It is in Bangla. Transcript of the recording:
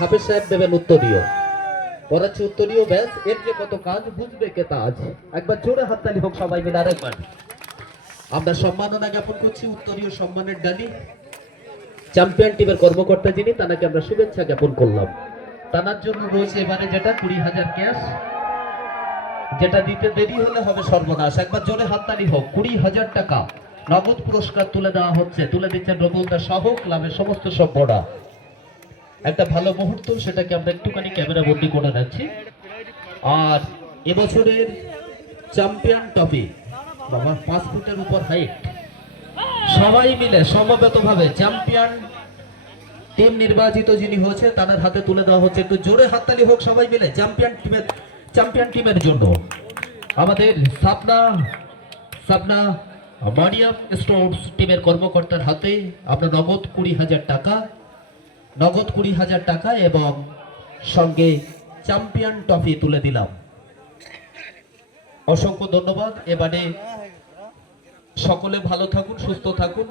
হাফিজ সাহেব দেবেন উত্তরীয় পড়াচ্ছে উত্তরীয় ব্যাস। এর যে কত কাজ, বুঝবে কে তাজ একবার জোরে হাততালি হোক সবাই মিলে আরেকবার। আমরা সম্মাননা জ্ঞাপন করছি উত্তরীয় সম্মানের ডালি। চ্যাম্পিয়ন টিমের কর্মকর্তা যিনি তাকে আমরা শুভেচ্ছা জ্ঞাপন করলাম। তার জন্য রয়েছে এবারে যেটা, কুড়ি হাজার ক্যাশ। যেটা দিতে দেরি হলে হবে সর্বনাশ। একবার জোরে হাততালি হোক। কুড়ি হাজার টাকা। নগদ পুরস্কার তুলে দেওয়া হচ্ছে। তুলে দিচ্ছেন রবুলদা সহ ক্লাবের সমস্ত সভ্যরা। একটা ভালো মুহূর্ত, সেটাকে আমরা একটুখানি ক্যামেরা বন্দি করে রাখছি। আর এবছরের চ্যাম্পিয়ন টপি বাবা, পাঁচ ফুটের উপর হাইট সবাই মিলে, সমবেতভাবে চ্যাম্পিয়ন টিম নির্বাচিত যিনি হয়েছে, তাদের হাতে তুলে দেওয়া হচ্ছে। একটু জোরে হাততালি হোক সবাই মিলে, চ্যাম্পিয়ন টিমের চ্যাম্পিয়ন টিমের জন্য। আমাদের সাপনা সাপনা মারিয়াম স্টোর্স টিমের কর্মকর্তার হাতে আমরা নগদ কুড়ি হাজার টাকা। নগদ কুড়ি হাজার টাকা এবং সঙ্গে চ্যাম্পিয়ন ট্রফি তুলে দিলাম। অসংখ্য ধন্যবাদ। এবারে সকলে ভালো থাকুন, সুস্থ থাকুন।